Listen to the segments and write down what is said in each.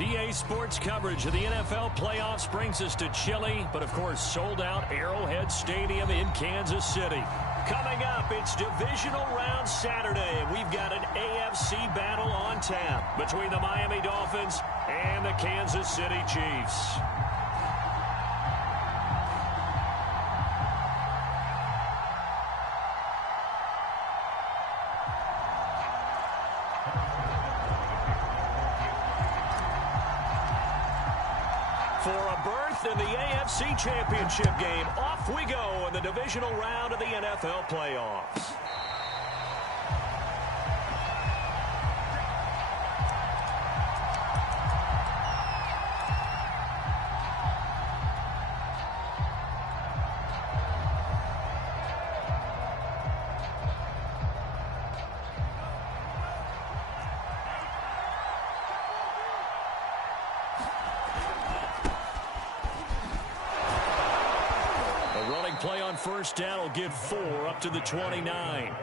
EA Sports coverage of the NFL playoffs brings us to chilly, but of course sold-out Arrowhead Stadium in Kansas City. Coming up, it's Divisional Round Saturday. We've got an AFC battle on tap between the Miami Dolphins and the Kansas City Chiefs. For a berth in the AFC Championship game, off we go in the divisional round of the NFL playoffs. Play on first down will get 4 up to the 29.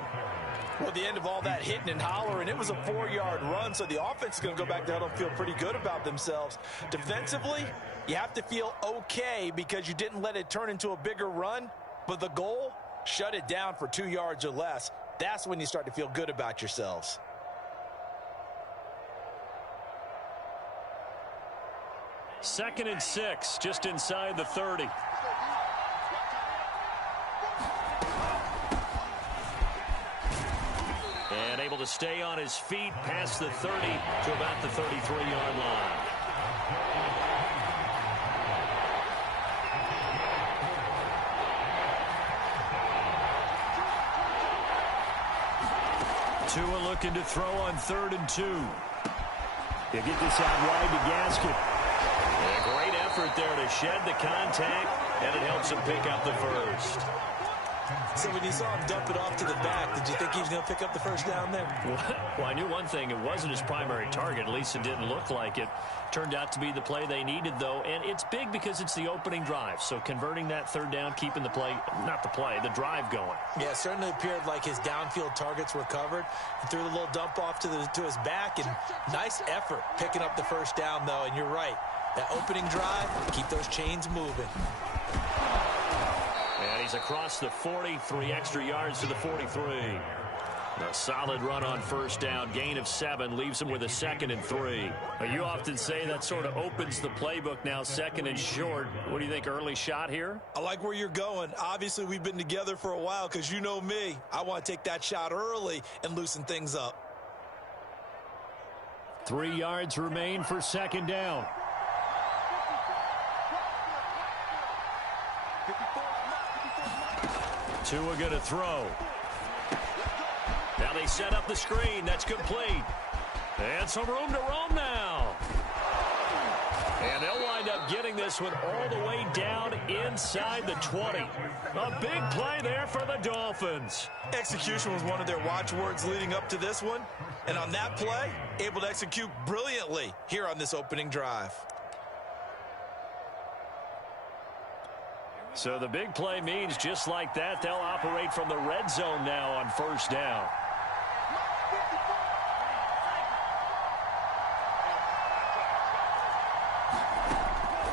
Well, the end of all that hitting and hollering, it was a 4-yard run, so the offense is going to go back there and feel pretty good about themselves. Defensively, you have to feel okay because you didn't let it turn into a bigger run, but the goal, shut it down for 2 yards or less. That's when you start to feel good about yourselves. Second and 6, just inside the 30. And able to stay on his feet past the 30 to about the 33-yard line. Tua looking to throw on 3rd and 2. They get this out wide to Gaskin. And a great effort there to shed the contact, and it helps him pick up the first. So when you saw him dump it off to the back, did you think he was going to pick up the first down there? Well, I knew one thing. It wasn't his primary target. At least it didn't look like it. Turned out to be the play they needed, though. And it's big because it's the opening drive. So converting that 3rd down, keeping the play, not the play, the drive going. Yeah, it certainly appeared like his downfield targets were covered. He threw the little dump off to his back, and nice effort picking up the first down, though. And you're right. That opening drive, keep those chains moving. And he's across the 40, 3 extra yards to the 43. A solid run on first down, gain of 7, leaves him with a 2nd and 3. You often say that sort of opens the playbook now, 2nd and short. What do you think, early shot here? I like where you're going. Obviously, we've been together for a while because you know me. I want to take that shot early and loosen things up. 3 yards remain for 2nd down. Tua going to throw. Now they set up the screen. That's complete. And some room to roam now. And they'll wind up up getting this one all the way down inside the 20. A big play there for the Dolphins. Execution was one of their watchwords leading up to this one. And on that play, able to execute brilliantly here on this opening drive. So the big play means just like that, they'll operate from the red zone now on first down.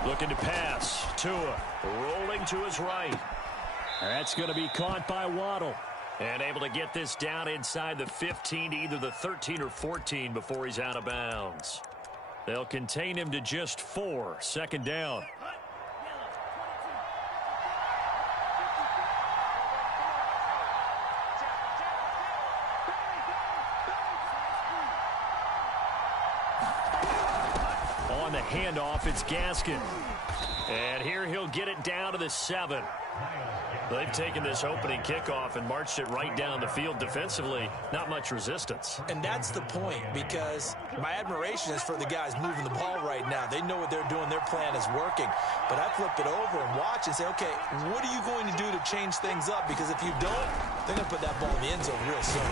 Looking to pass. Tua rolling to his right. That's going to be caught by Waddle. And able to get this down inside the 15 to either the 13 or 14 before he's out of bounds. They'll contain him to just 4. Second down. On the handoff, it's Gaskin. And here he'll get it down to the 7. They've taken this opening kickoff and marched it right down the field defensively. Not much resistance. And that's the point, because my admiration is for the guys moving the ball right now. They know what they're doing. Their plan is working. But I flip it over and watch and say, okay, what are you going to do to change things up? Because if you don't, they're going to put that ball in the end zone real soon.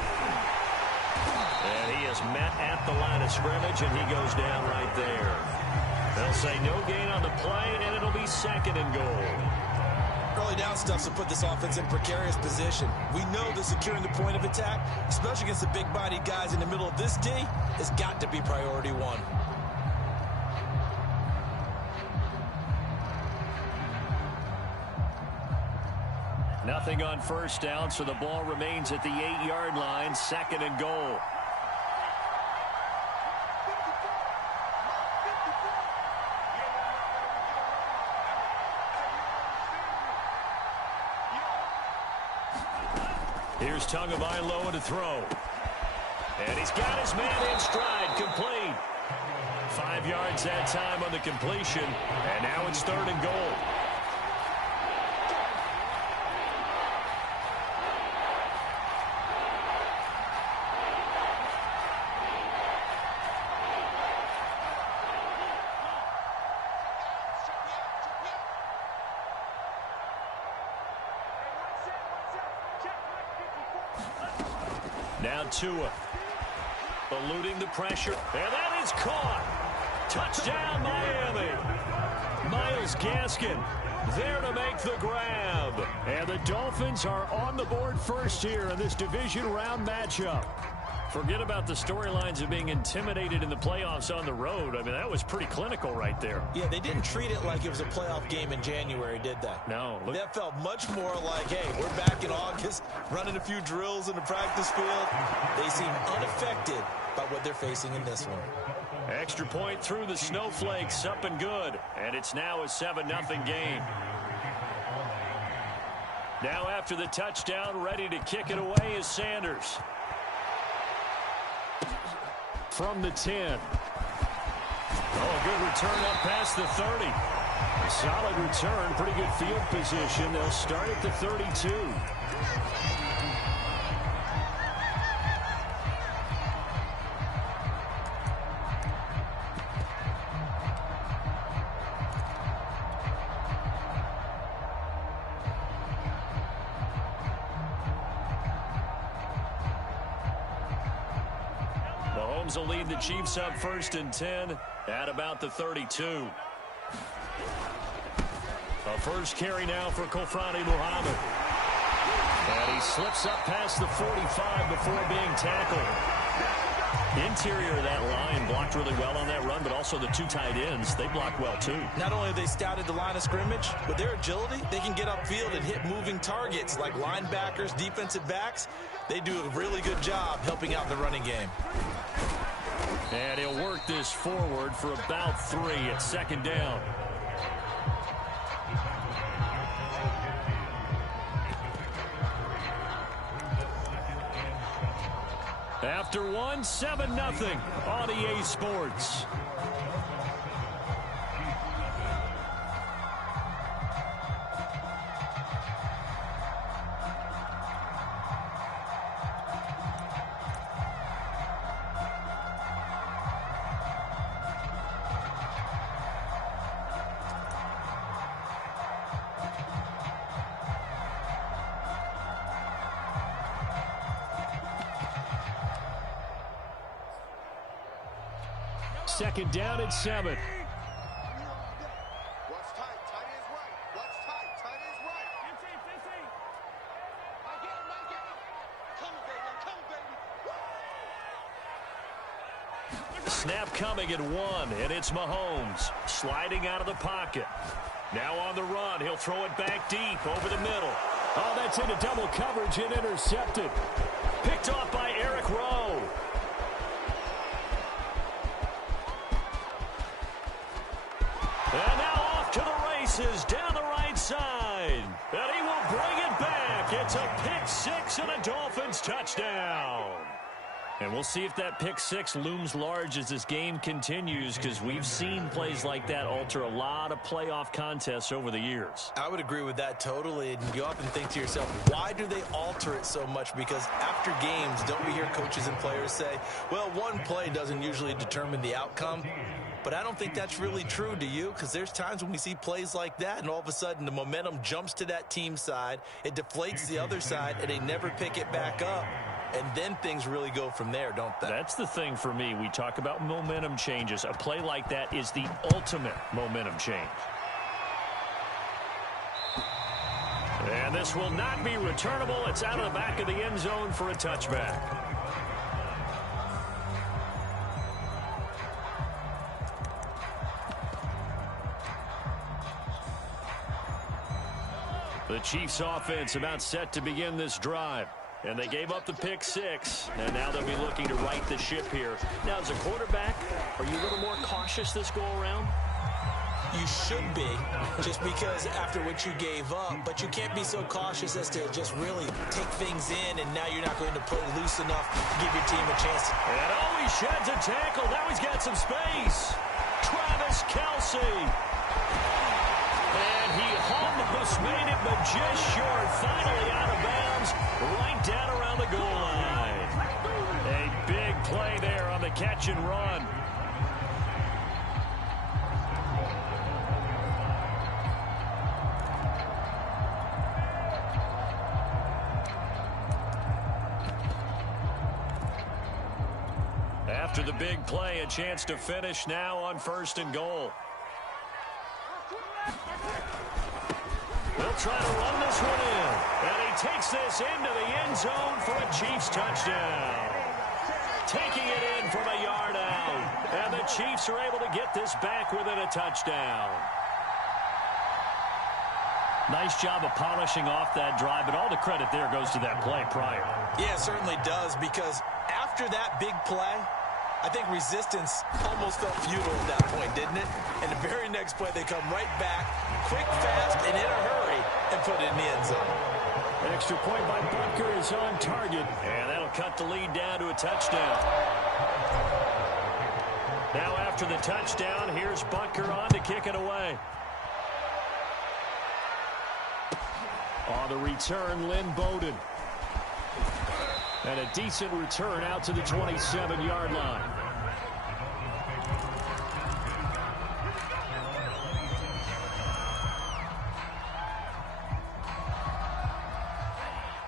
And he is met at the line of scrimmage, and he goes down right there. They'll say no gain on the play, and it'll be second and goal. Early down stuff to put this offense in precarious position. We know that securing the point of attack, especially against the big-bodied guys in the middle of this D, has got to be priority one. Nothing on first down, so the ball remains at the 8-yard line, second and goal. Here's Tagovailoa to throw. And he's got his man in stride, complete. 5 yards that time on the completion, and now it's third and goal. Now Tua, eluding the pressure, and that is caught. Touchdown, Miami. Myles Gaskin there to make the grab. And the Dolphins are on the board first here in this division round matchup. Forget about the storylines of being intimidated in the playoffs on the road. I mean, that was pretty clinical right there. Yeah, they didn't treat it like it was a playoff game in January, did they? No. That felt much more like, hey, we're back in August, running a few drills in the practice field. They seem unaffected by what they're facing in this one. Extra point through the snowflakes, up and good. And it's now a 7-0 game. Now after the touchdown, ready to kick it away is Sanders. From the 10. Oh, a good return up past the 30. A solid return, pretty good field position. They'll start at the 32. Mahomes will lead the Chiefs up first and 10 at about the 32. A first carry now for Kofrani Muhammad. And he slips up past the 45 before being tackled. Interior of that line blocked really well on that run, but also the two tight ends, they blocked well too. Not only have they scouted the line of scrimmage, but their agility, they can get upfield and hit moving targets like linebackers, defensive backs. They do a really good job helping out the running game. And he'll work this forward for about 3 at second down. After 1, 7-0 on EA Sports. second down and 7. Snap coming at 1, and it's Mahomes sliding out of the pocket. Now on the run, he'll throw it back deep over the middle. Oh, that's into double coverage and intercepted. Picked off by Eric Rowe. And now off to the races down the right side. And he will bring it back. It's a pick 6 and a Dolphins touchdown. And we'll see if that pick 6 looms large as this game continues, because we've seen plays like that alter a lot of playoff contests over the years. I would agree with that totally. And you often think to yourself, why do they alter it so much? Because after games, don't we hear coaches and players say, well, one play doesn't usually determine the outcome. But I don't think that's really true, do you? Because there's times when we see plays like that, and all of a sudden the momentum jumps to that team side, it deflates the other side, and they never pick it back up. And then things really go from there, don't they? That's the thing for me. We talk about momentum changes. A play like that is the ultimate momentum change. And this will not be returnable. It's out of the back of the end zone for a touchback. The Chiefs offense about set to begin this drive. And they gave up the pick 6, and now they'll be looking to right the ship here. Now, as a quarterback, are you a little more cautious this go-around? You should be, just because after what you gave up, but you can't be so cautious as to just really take things in, and now you're not going to play loose enough to give your team a chance. And oh, he sheds a tackle. Now he's got some space. Travis Kelce. And he almost made it, but just short. Finally out of bounds, right down around the goal line. A big play there on the catch and run. After the big play, a chance to finish now on 1st and goal. They'll try to run this one in. And he takes this into the end zone for a Chiefs touchdown. Taking it in from a yard out. And the Chiefs are able to get this back within a touchdown. Nice job of polishing off that drive, but all the credit there goes to that play prior. Yeah, it certainly does, because after that big play, I think resistance almost felt futile at that point, didn't it? And the very next play, they come right back, quick, fast, and in a hurry, and put it in the end zone. Extra point by Butker is on target, and that'll cut the lead down to a touchdown. Now after the touchdown, here's Butker on to kick it away. On the return, Lynn Bowden. And a decent return out to the 27-yard line.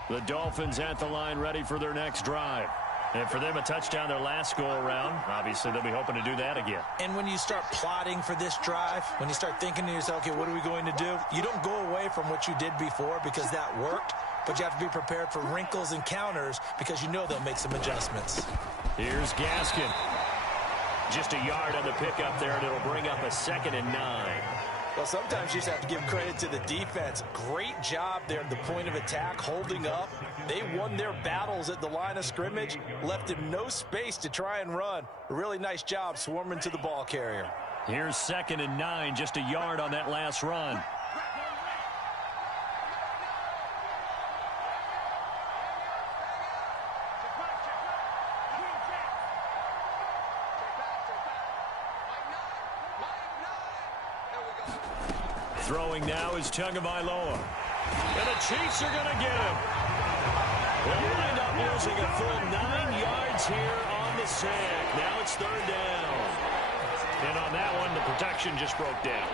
The Dolphins at the line ready for their next drive. And for them, a touchdown their last go-around. Obviously, they'll be hoping to do that again. And when you start plotting for this drive, when you start thinking to yourself, okay, what are we going to do? You don't go away from what you did before because that worked. But you have to be prepared for wrinkles and counters because you know they'll make some adjustments. Here's Gaskin. Just a yard on the pickup there, and it'll bring up a 2nd and 9. Well, sometimes you just have to give credit to the defense. Great job there at the point of attack, holding up. They won their battles at the line of scrimmage, left him no space to try and run. A really nice job swarming to the ball carrier. Here's 2nd and 9, just a yard on that last run. Throwing now is Tagovailoa. And the Chiefs are going to get him. They'll wind up losing a full 9 yards here on the sack. Now it's 3rd down. And on that one, the protection just broke down.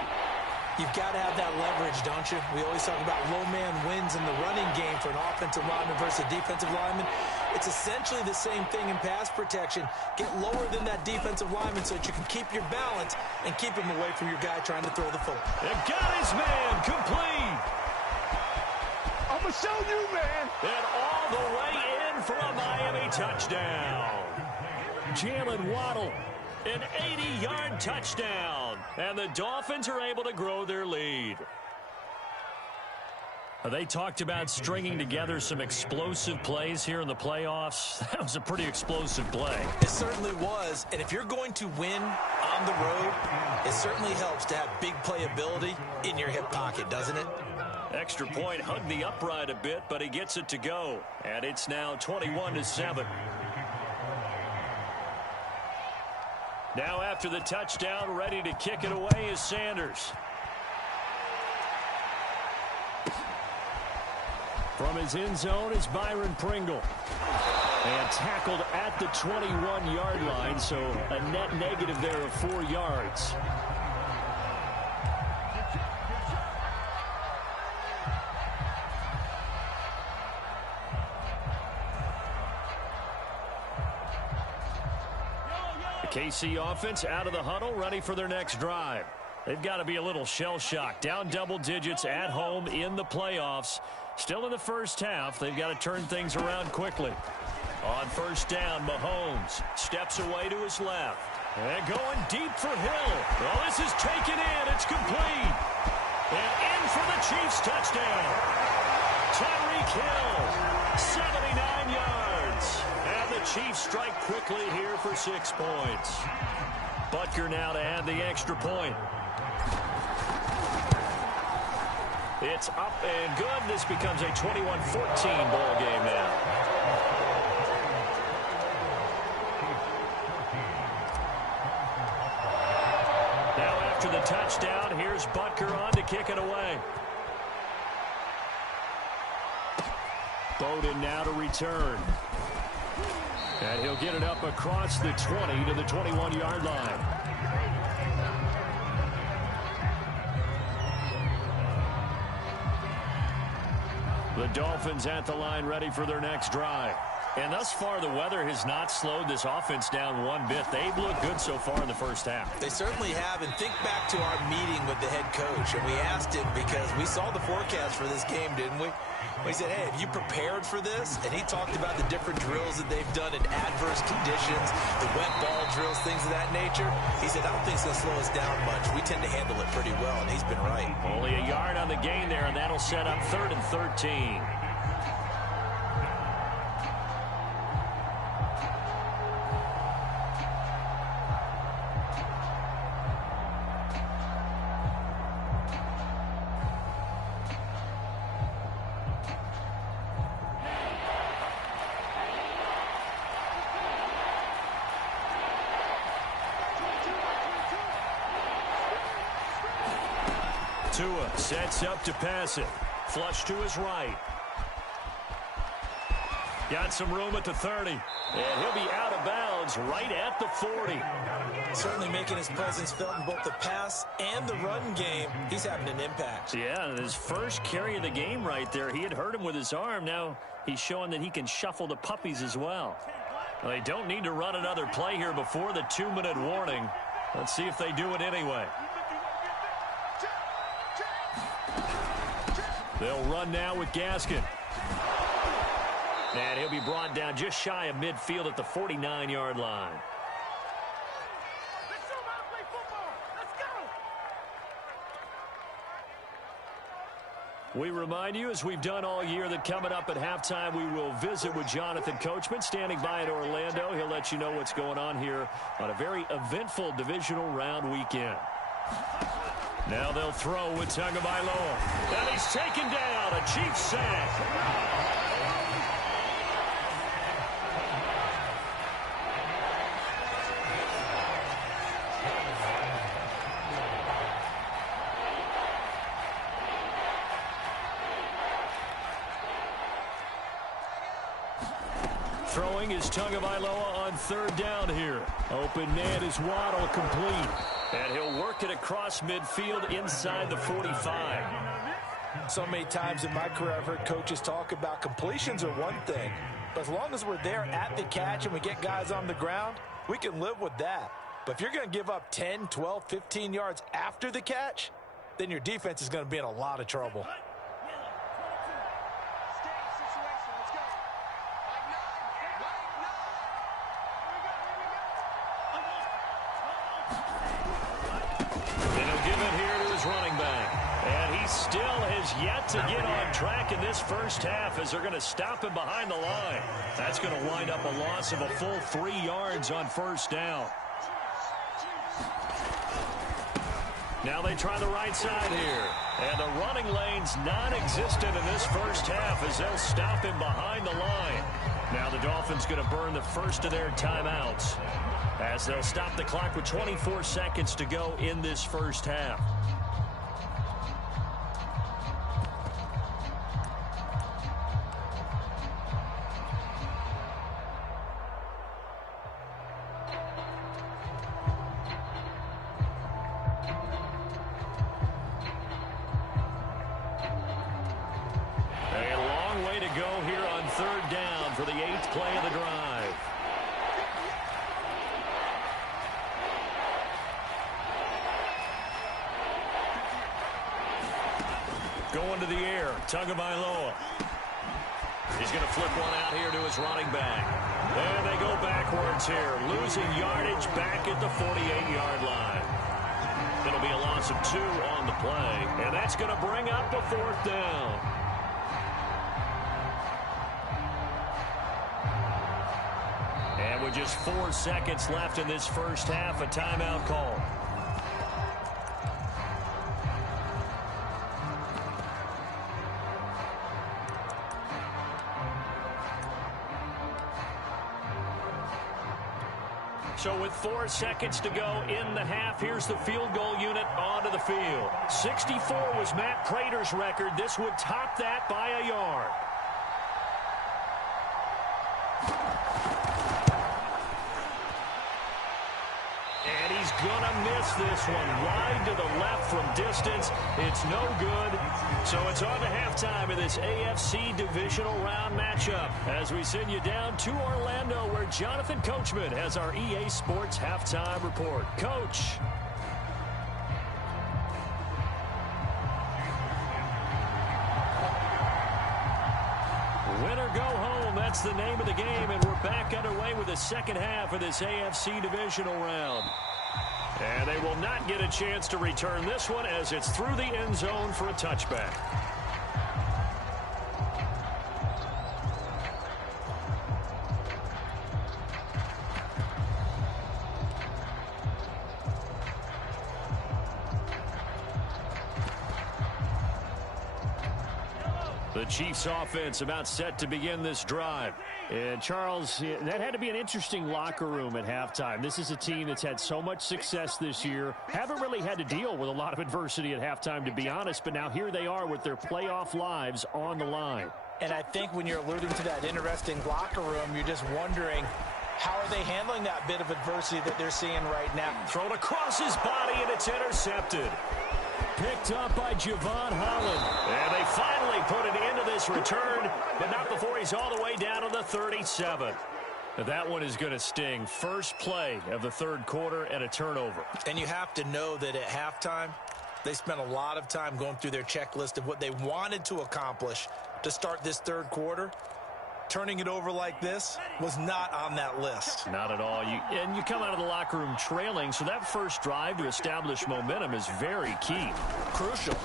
You've got to have that leverage, don't you? We always talk about low man wins in the running game for an offensive lineman versus a defensive lineman. It's essentially the same thing in pass protection. Get lower than that defensive lineman so that you can keep your balance and keep him away from your guy trying to throw the football. It got his man complete. I'm going to show you, man. And all the way in for a Miami touchdown. Jalen Waddle, an 80-yard touchdown. And the Dolphins are able to grow their lead. They talked about stringing together some explosive plays here in the playoffs. That was a pretty explosive play. It certainly was. And if you're going to win on the road, it certainly helps to have big playability in your hip pocket, doesn't it? Extra point hugged the upright a bit, but he gets it to go. And it's now 21-7. Now after the touchdown, ready to kick it away is Sanders. From his end zone is Byron Pringle. And tackled at the 21-yard line, so a net negative there of 4 yards. The KC offense out of the huddle, ready for their next drive. They've got to be a little shell-shocked. Down double digits at home in the playoffs. Still in the first half. They've got to turn things around quickly. On first down, Mahomes steps away to his left. And going deep for Hill. Well, this is taken in. It's complete. And in for the Chiefs touchdown. Tyreek Hill, 79 yards. And the Chiefs strike quickly here for 6 points. Butker now to add the extra point. It's up and good. This becomes a 21-14 ball game now. Now after the touchdown, here's Butker on to kick it away. Bowden now to return. And he'll get it up across the 20 to the 21-yard line. The Dolphins at the line ready for their next drive. And thus far, the weather has not slowed this offense down one bit. They've looked good so far in the first half. They certainly have. And think back to our meeting with the head coach. And we asked him because we saw the forecast for this game, didn't we? We said, hey, have you prepared for this? And he talked about the different drills that they've done in adverse conditions, the wet ball drills, things of that nature. He said, I don't think it's going to slow us down much. We tend to handle it pretty well, and he's been right. Only a yard on the gain there, and that'll set up 3rd and 13. Tua sets up to pass it. Flush to his right. Got some room at the 30. And he'll be out of bounds right at the 40. Certainly making his presence felt in both the pass and the run game. He's having an impact. Yeah, his first carry of the game right there. He had hurt him with his arm. Now he's showing that he can shuffle the puppies as well. They don't need to run another play here before the 2-minute warning. Let's see if they do it anyway. They'll run now with Gaskin. And he'll be brought down just shy of midfield at the 49-yard line. We remind you, as we've done all year, that coming up at halftime, we will visit with Jonathan Coachman, standing by in Orlando. He'll let you know what's going on here on a very eventful divisional round weekend. Now they'll throw with Tagovailoa. And he's taken down. A Chiefs sack. Throwing is Tagovailoa on 3rd down here. Open man is Waddle, complete. And he'll work it across midfield inside the 45. So many times in my career, I've heard coaches talk about completions are one thing, but as long as we're there at the catch and we get guys on the ground, we can live with that. But if you're going to give up 10, 12, 15 yards after the catch, then your defense is going to be in a lot of trouble. Running back. And he still has yet to get on track in this first half as they're going to stop him behind the line. That's going to wind up a loss of a full 3 yards on first down. Now they try the right side here. And the running lane's non-existent in this first half as they'll stop him behind the line. Now the Dolphins going to burn the first of their timeouts as they'll stop the clock with 24 seconds to go in this first half. For the 8th play of the drive. Going to the air, Tagovailoa. He's going to flip one out here to his running back. And they go backwards here, losing yardage back at the 48-yard line. It'll be a loss of 2 on the play, and that's going to bring up a 4th down. And with just 4 seconds left in this first half, a timeout call. So with 4 seconds to go in the half, here's the field goal unit onto the field. 64 was Matt Prater's record. This would top that by a yard. And he's going to miss this one. Wide to the left from distance. It's no good. So it's on to halftime of this AFC divisional round matchup as we send you down to Orlando where Jonathan Coachman has our EA Sports halftime report. Coach. Win or go home, that's the name of the game, and we're back underway with the second half of this AFC divisional round. And they will not get a chance to return this one as it's through the end zone for a touchback. The Chiefs offense about set to begin this drive. And Charles, that had to be an interesting locker room at halftime. This is a team that's had so much success this year. Haven't really had to deal with a lot of adversity at halftime, to be honest. But now here they are with their playoff lives on the line. And I think when you're alluding to that interesting locker room, you're just wondering, how are they handling that bit of adversity that they're seeing right now? Thrown across his body, and it's intercepted. Picked up by Javon Holland. And they finally put an end to this return, but not before he's all the way down to the 37. Now that one is going to sting. First play of the third quarter and a turnover. And you have to know that at halftime, they spent a lot of time going through their checklist of what they wanted to accomplish to start this third quarter. Turning it over like this was not on that list. Not at all. And you come out of the locker room trailing, so that first drive to establish momentum is very key. Crucial.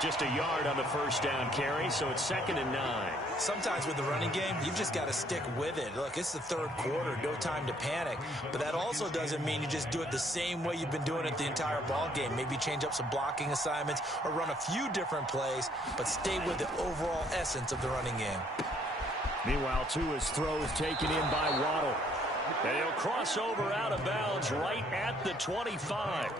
Just a yard on the first down carry, so it's 2nd and 9. Sometimes with the running game, you've just got to stick with it. Look, it's the third quarter, no time to panic. But that also doesn't mean you just do it the same way you've been doing it the entire ball game. Maybe change up some blocking assignments or run a few different plays, but stay with the overall essence of the running game. Meanwhile, Tua's throws taken in by Waddle. And he'll cross over out of bounds right at the 25.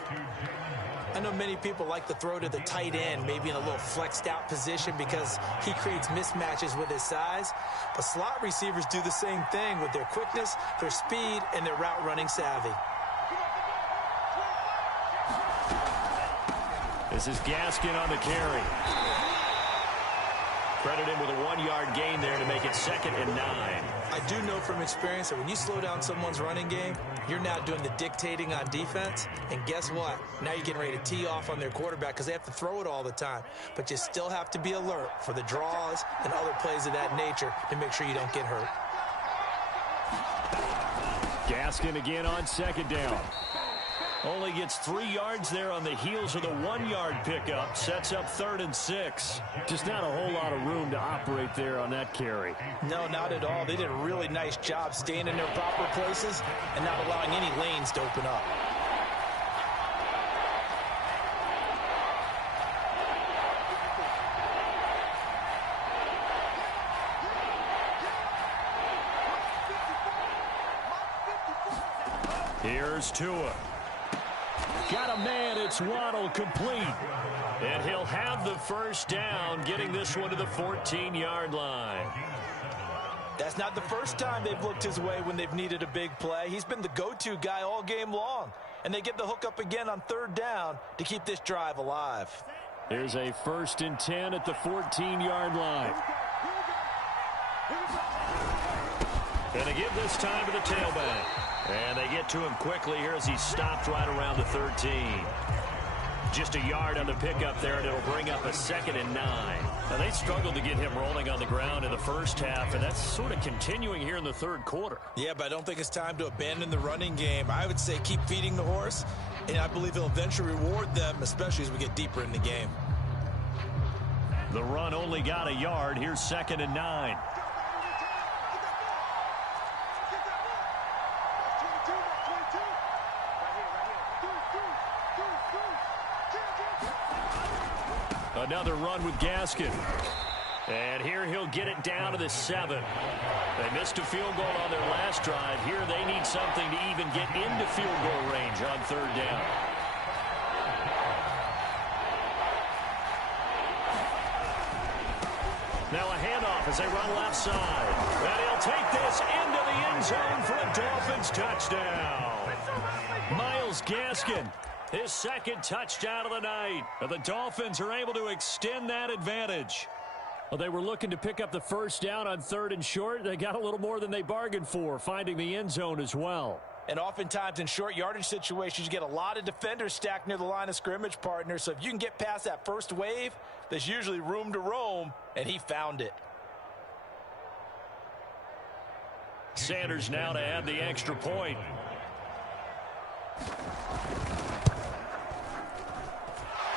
I know many people like to throw to the tight end, maybe in a little flexed out position because he creates mismatches with his size. But slot receivers do the same thing with their quickness, their speed, and their route running savvy. This is Gaskin on the carry. Credit him with a 1-yard gain there to make it 2nd and 9. I do know from experience that when you slow down someone's running game, you're now doing the dictating on defense. And guess what? Now you're getting ready to tee off on their quarterback because they have to throw it all the time. But you still have to be alert for the draws and other plays of that nature to make sure you don't get hurt. Gaskin again on 2nd down. Only gets 3 yards there on the heels of the 1-yard pickup. Sets up 3rd and 6. Just not a whole lot of room to operate there on that carry. No, not at all. They did a really nice job staying in their proper places and not allowing any lanes to open up. Here's Tua. Got a man, it's Waddle, complete. And he'll have the 1st down, getting this one to the 14-yard line. That's not the first time they've looked his way when they've needed a big play. He's been the go-to guy all game long. And they get the hook up again on 3rd down to keep this drive alive. Here's a 1st and 10 at the 14-yard line. And they give this time to the tailback. And they get to him quickly here as he stopped right around the 13. Just a yard on the pickup there, and it'll bring up a 2nd and 9. Now, they struggled to get him rolling on the ground in the first half, and that's sort of continuing here in the 3rd quarter. Yeah, but I don't think it's time to abandon the running game. I would say keep feeding the horse, and I believe he'll eventually reward them, especially as we get deeper in the game. The run only got a yard. Here's 2nd and 9. Another run with Gaskin. And here he'll get it down to the 7. They missed a field goal on their last drive. Here they need something to even get into field goal range on 3rd down. Now a handoff as they run left side. And he'll take this into the end zone for a Dolphins touchdown. Myles Gaskin. His 2nd touchdown of the night. And the Dolphins are able to extend that advantage. Well, they were looking to pick up the 1st down on 3rd and short. They got a little more than they bargained for, finding the end zone as well. And oftentimes in short yardage situations, you get a lot of defenders stacked near the line of scrimmage, partner. So if you can get past that first wave, there's usually room to roam, and he found it. Sanders now to add the extra point.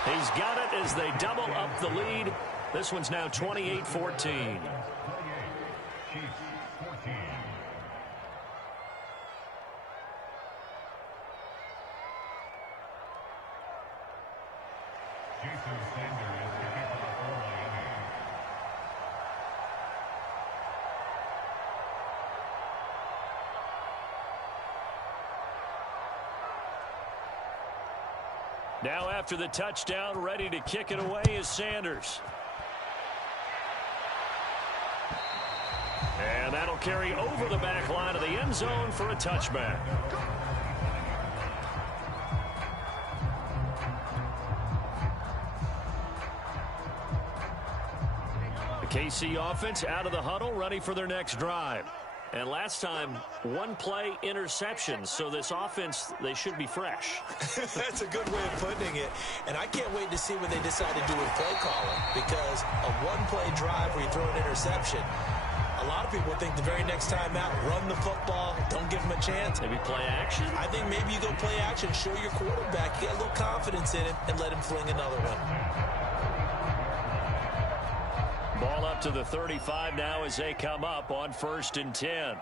He's got it as they double up the lead. This one's now 28-14. Now after the touchdown, ready to kick it away is Sanders. And that'll carry over the back line of the end zone for a touchback. The KC offense out of the huddle, ready for their next drive. And last time, 1-play interception. So this offense, they should be fresh. That's a good way of putting it. And I can't wait to see what they decide to do with play calling. Because a 1-play drive where you throw an interception, a lot of people think the very next time out, run the football, don't give them a chance. Maybe play action? I think maybe you go play action, show your quarterback, you get a little confidence in him, and let him fling another one. Ball up to the 35 now as they come up on 1st and 10.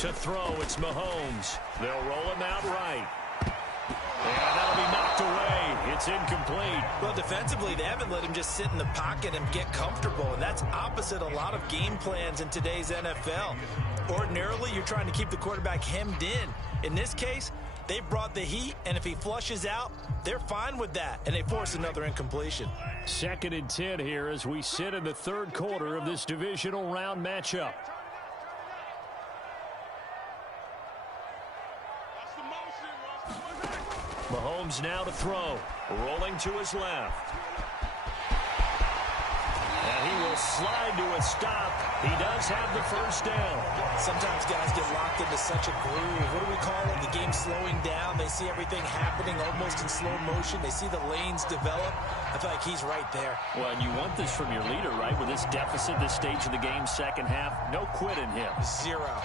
To throw, it's Mahomes. They'll roll him out right. And that'll be knocked away. It's incomplete. Well, defensively, they haven't let him just sit in the pocket and get comfortable, and that's opposite a lot of game plans in today's NFL. Ordinarily, you're trying to keep the quarterback hemmed in. In this case, they brought the heat, and if he flushes out, they're fine with that, and they force another incompletion. 2nd and 10 here as we sit in the 3rd quarter of this divisional round matchup. Mahomes now to throw. Rolling to his left. And he will slide to a stop. He does have the first down. Sometimes guys get locked into such a groove. What do we call it? The game slowing down. They see everything happening almost in slow motion. They see the lanes develop. I feel like he's right there. Well, and you want this from your leader, right? With this deficit, this stage of the game, second half, no quit in him. Zero.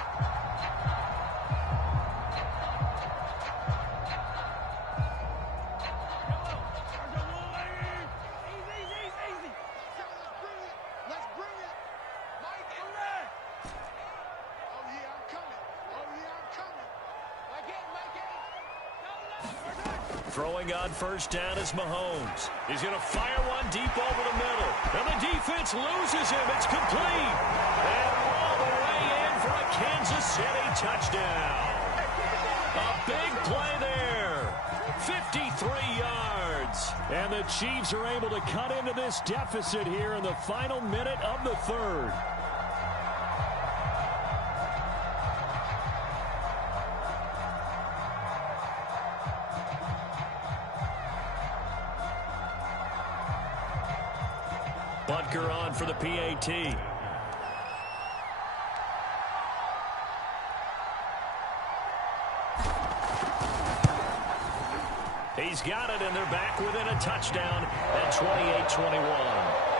Throwing on first down is Mahomes. He's going to fire one deep over the middle. And the defense loses him. It's complete. And all the way in for a Kansas City touchdown. A big play there. 53 yards. And the Chiefs are able to cut into this deficit here in the final minute of the third. Butker on for the PAT. He's got it, and they're back within a touchdown at 28-21.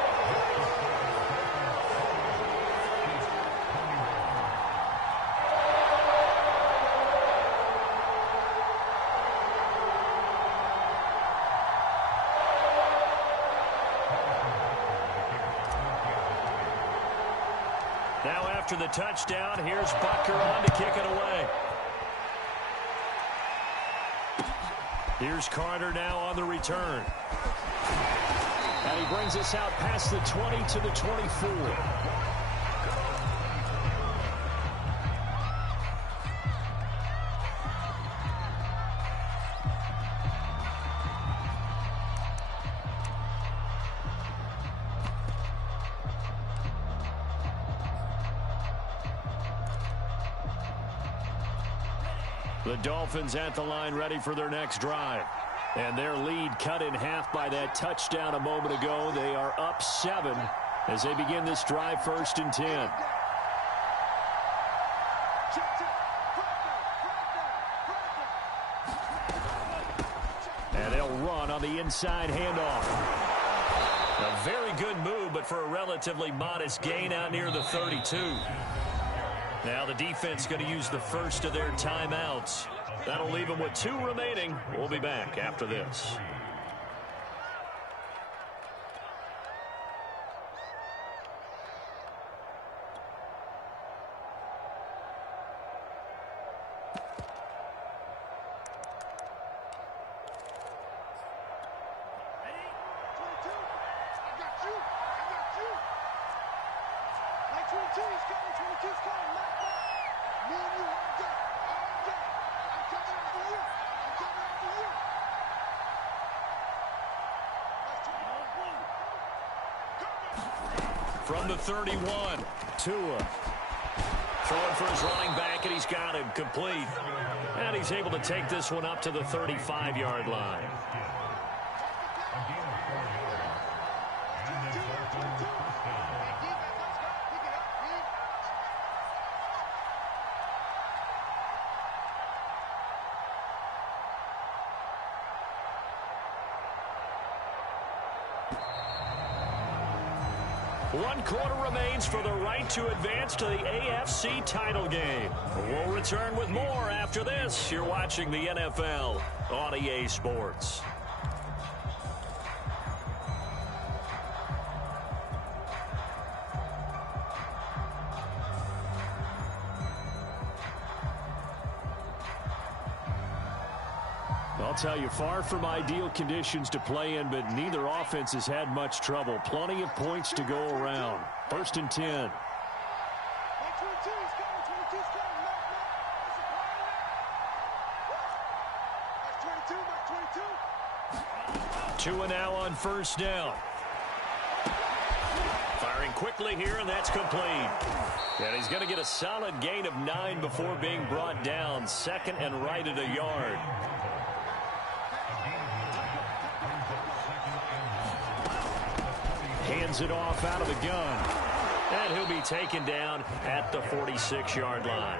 Now after the touchdown, here's Butker on to kick it away. Here's Carter now on the return. And he brings us out past the 20 to the 24. The Dolphins at the line ready for their next drive. And their lead cut in half by that touchdown a moment ago. They are up 7 as they begin this drive, 1st and 10. And they'll run on the inside handoff. A very good move, but for a relatively modest gain out near the 32. Now the defense going to use the first of their timeouts. That'll leave them with 2 remaining. We'll be back after this. From the 31, Tua. Throwing for his running back, and he's got him complete. And he's able to take this one up to the 35-yard line. One quarter remains for the right to advance to the AFC title game. We'll return with more after this. You're watching the NFL on EA Sports. I'll tell you, far from ideal conditions to play in, but neither offense has had much trouble. Plenty of points to go around. 1st and 10. Tua now on first down. Firing quickly here, and that's complete. And he's going to get a solid gain of 9 before being brought down. 2nd and right at a yard. hands it off out of the gun. And he'll be taken down at the 46-yard line.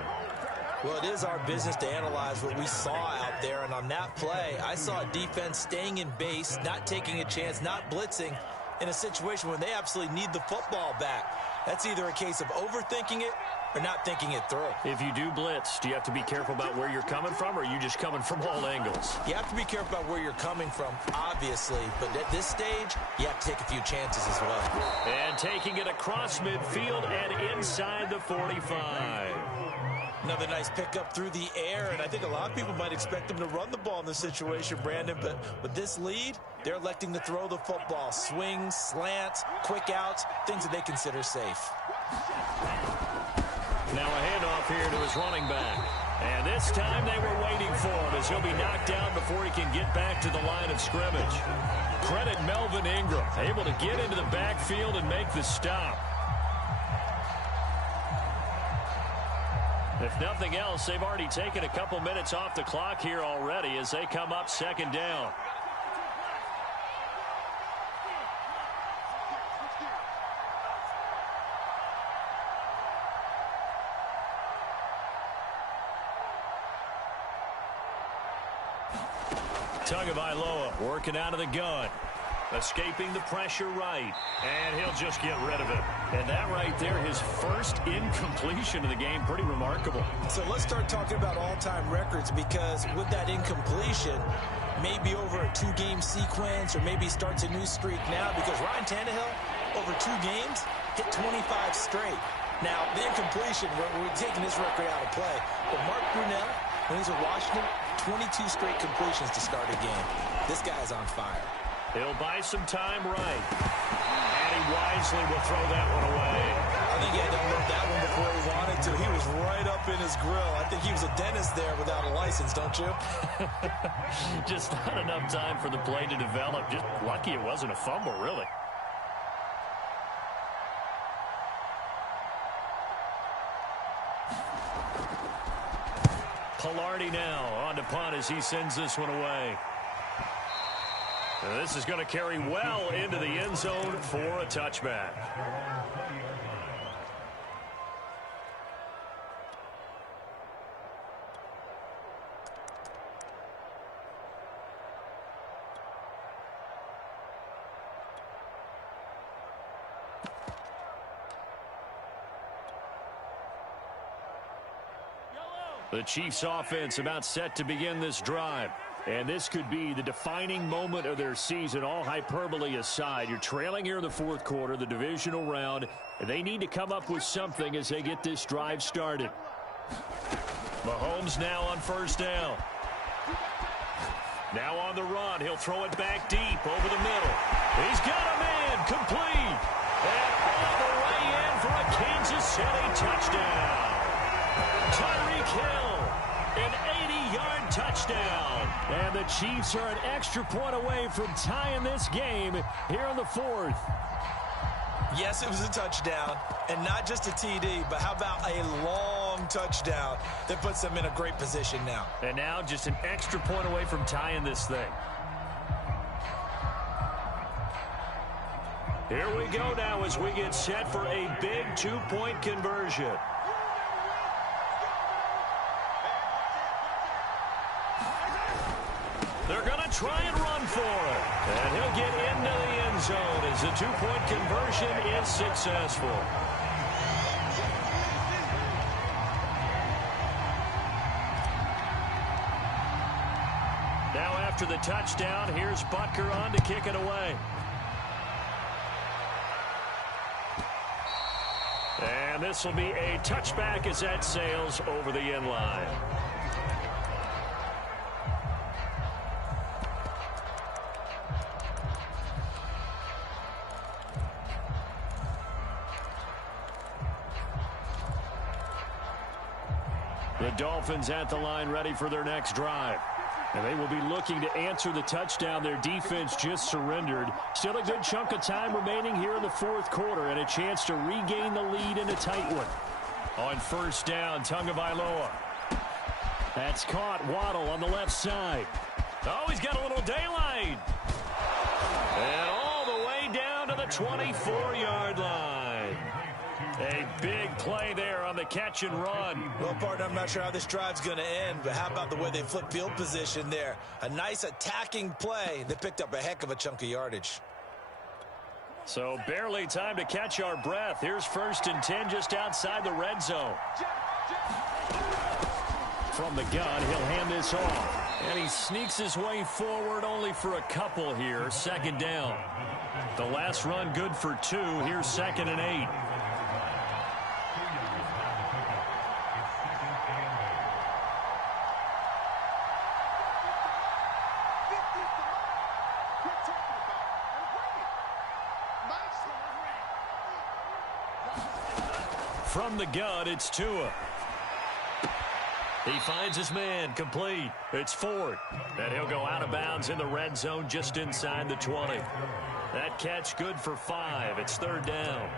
Well, it is our business to analyze what we saw out there. And on that play, I saw a defense staying in base, not taking a chance, not blitzing in a situation where they absolutely need the football back. That's either a case of overthinking it or not thinking it through. If you do blitz, do you have to be careful about where you're coming from, or are you just coming from all angles? You have to be careful about where you're coming from, obviously. But at this stage, you have to take a few chances as well. And taking it across midfield and inside the 45. Another nice pickup through the air, and I think a lot of people might expect them to run the ball in this situation, Brandon, but with this lead, they're electing to throw the football. Swings, slants, quick outs, things that they consider safe. Now a handoff here to his running back. And this time they were waiting for him as he'll be knocked down before he can get back to the line of scrimmage. Credit Melvin Ingram, able to get into the backfield and make the stop. If nothing else, they've already taken a couple minutes off the clock here already as they come up second down. Tagovailoa working out of the gun. Escaping the pressure right. And he'll just get rid of it. And that right there, his first incompletion of the game, pretty remarkable. So let's start talking about all-time records, because with that incompletion, maybe over a two-game sequence, or maybe starts a new streak now, because Ryan Tannehill, over 2 games, hit 25 straight. Now, the incompletion, we're taking this record out of play. But Mark Brunell, when he's with Washington, 22 straight completions to start a game. This guy's on fire. He'll buy some time right. And he wisely will throw that one away. I think he had to unload that one before he wanted to. He was right up in his grill. I think he was a dentist there without a license, don't you? Just not enough time for the play to develop. Just lucky it wasn't a fumble, really. Pilardi now on to punt as he sends this one away. This is going to carry well into the end zone for a touchback. The Chiefs offense about set to begin this drive. And this could be the defining moment of their season, all hyperbole aside. You're trailing here in the fourth quarter, the divisional round. And they need to come up with something as they get this drive started. Mahomes now on first down. Now on the run. He'll throw it back deep over the middle. He's got a man complete. And all the way in for a Kansas City touchdown. Tyreek Hill, an 80-yard touchdown. And the Chiefs are an extra point away from tying this game here in the fourth. Yes, it was a touchdown, and not just a TD, but how about a long touchdown that puts them in a great position now. And now just an extra point away from tying this thing. Here we go now as we get set for a big two-point conversion. They're going to try and run for it. And he'll get into the end zone as the two-point conversion is successful. Now after the touchdown, here's Butker on to kick it away. And this will be a touchback as that sails over the end line. The Dolphins at the line ready for their next drive. And they will be looking to answer the touchdown their defense just surrendered. Still a good chunk of time remaining here in the fourth quarter and a chance to regain the lead in a tight one. On first down, Tagovailoa. That's caught. Waddle on the left side. Oh, he's got a little daylight. And all the way down to the 24-yard line. A big play there on the catch and run. Well, partner, I'm not sure how this drive's going to end, but how about the way they flip field position there? A nice attacking play that picked up a heck of a chunk of yardage. So barely time to catch our breath. Here's 1st and 10 just outside the red zone. From the gun, he'll hand this off. And he sneaks his way forward only for a couple here. 2nd down. The last run good for 2. Here's 2nd and 8. From the gun, it's Tua. He finds his man, complete. It's Ford. And he'll go out of bounds in the red zone just inside the 20. That catch good for 5. It's 3rd down.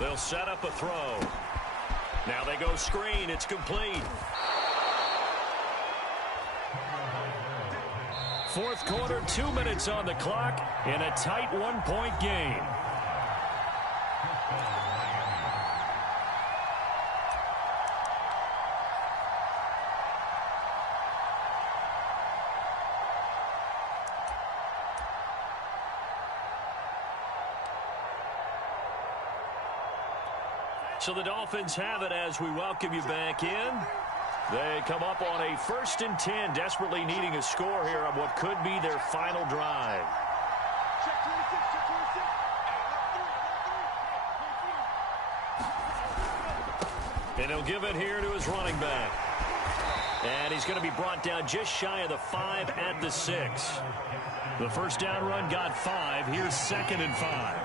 They'll set up a throw. Now they go screen. It's complete. 4th quarter, 2 minutes on the clock in a tight 1-point game. So the Dolphins have it as we welcome you back in. They come up on a 1st and 10, desperately needing a score here on what could be their final drive. And he'll give it here to his running back. And he's going to be brought down just shy of the 5 at the 6. The 1st down run got 5. Here's 2nd and 5.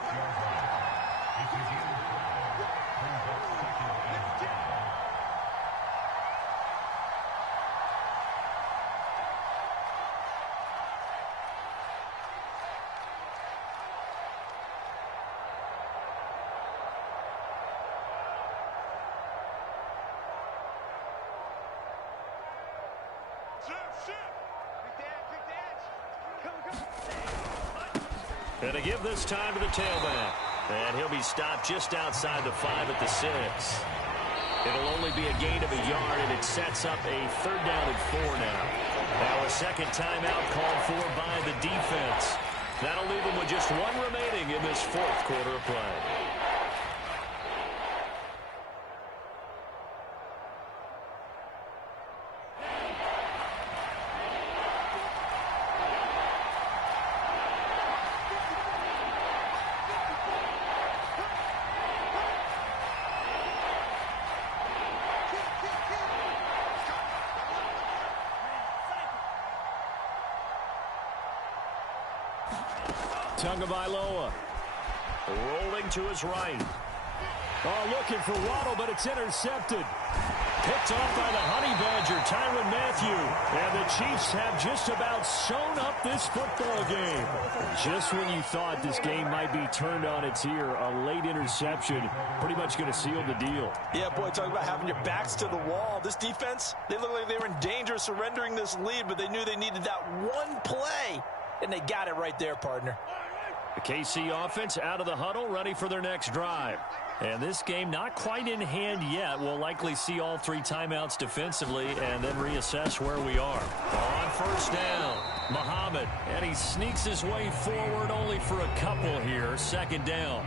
And to give this time to the tailback. And he'll be stopped just outside the 5 at the 6. It'll only be a gain of a yard, and it sets up a 3rd down and 4 now. Now a 2nd timeout called for by the defense. That'll leave them with just 1 remaining in this 4th quarter of play. Tagovailoa rolling to his right. Oh, looking for Waddle, but it's intercepted. Picked off by the Honey Badger, Tyrann Mathieu. And the Chiefs have just about sewn up this football game. Just when you thought this game might be turned on its ear, a late interception pretty much going to seal the deal. Yeah, boy, talk about having your backs to the wall. This defense, they look like they were in danger of surrendering this lead, but they knew they needed that one play, and they got it right there, partner. The KC offense out of the huddle, ready for their next drive. And this game not quite in hand yet. We'll likely see all 3 timeouts defensively and then reassess where we are. On 1st down, Muhammad. And he sneaks his way forward only for a couple here. 2nd down.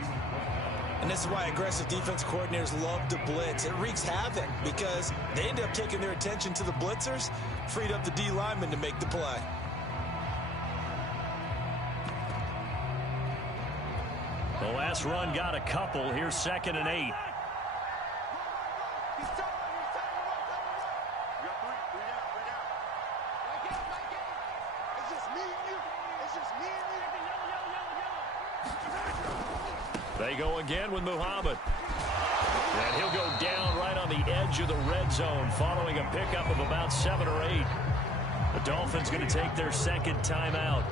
And this is why aggressive defense coordinators love to blitz. It wreaks havoc because they end up taking their attention to the blitzers, freed up the D lineman to make the play. The last run got a couple. Here's 2nd and 8. They go again with Muhammad. And he'll go down right on the edge of the red zone following a pickup of about 7 or 8. The Dolphins going to take their second timeout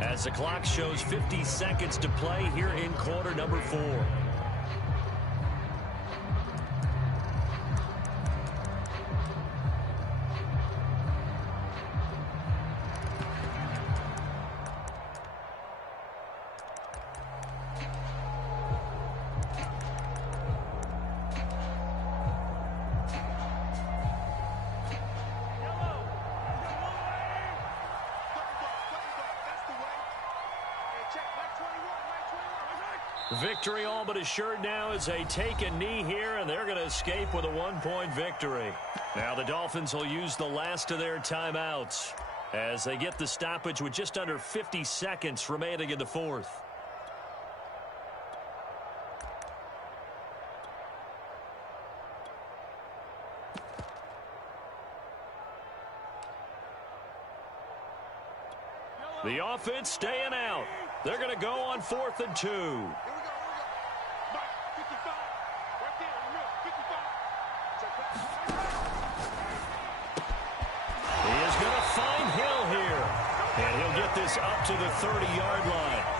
as the clock shows 50 seconds to play here in quarter number 4. Victory all but assured now as they take a knee here, and they're going to escape with a 1-point victory. Now the Dolphins will use the last of their timeouts as they get the stoppage with just under 50 seconds remaining in the fourth. The offense staying out. They're going to go on 4th and 2. He is going to find Hill here. And he'll get this up to the 30-yard line.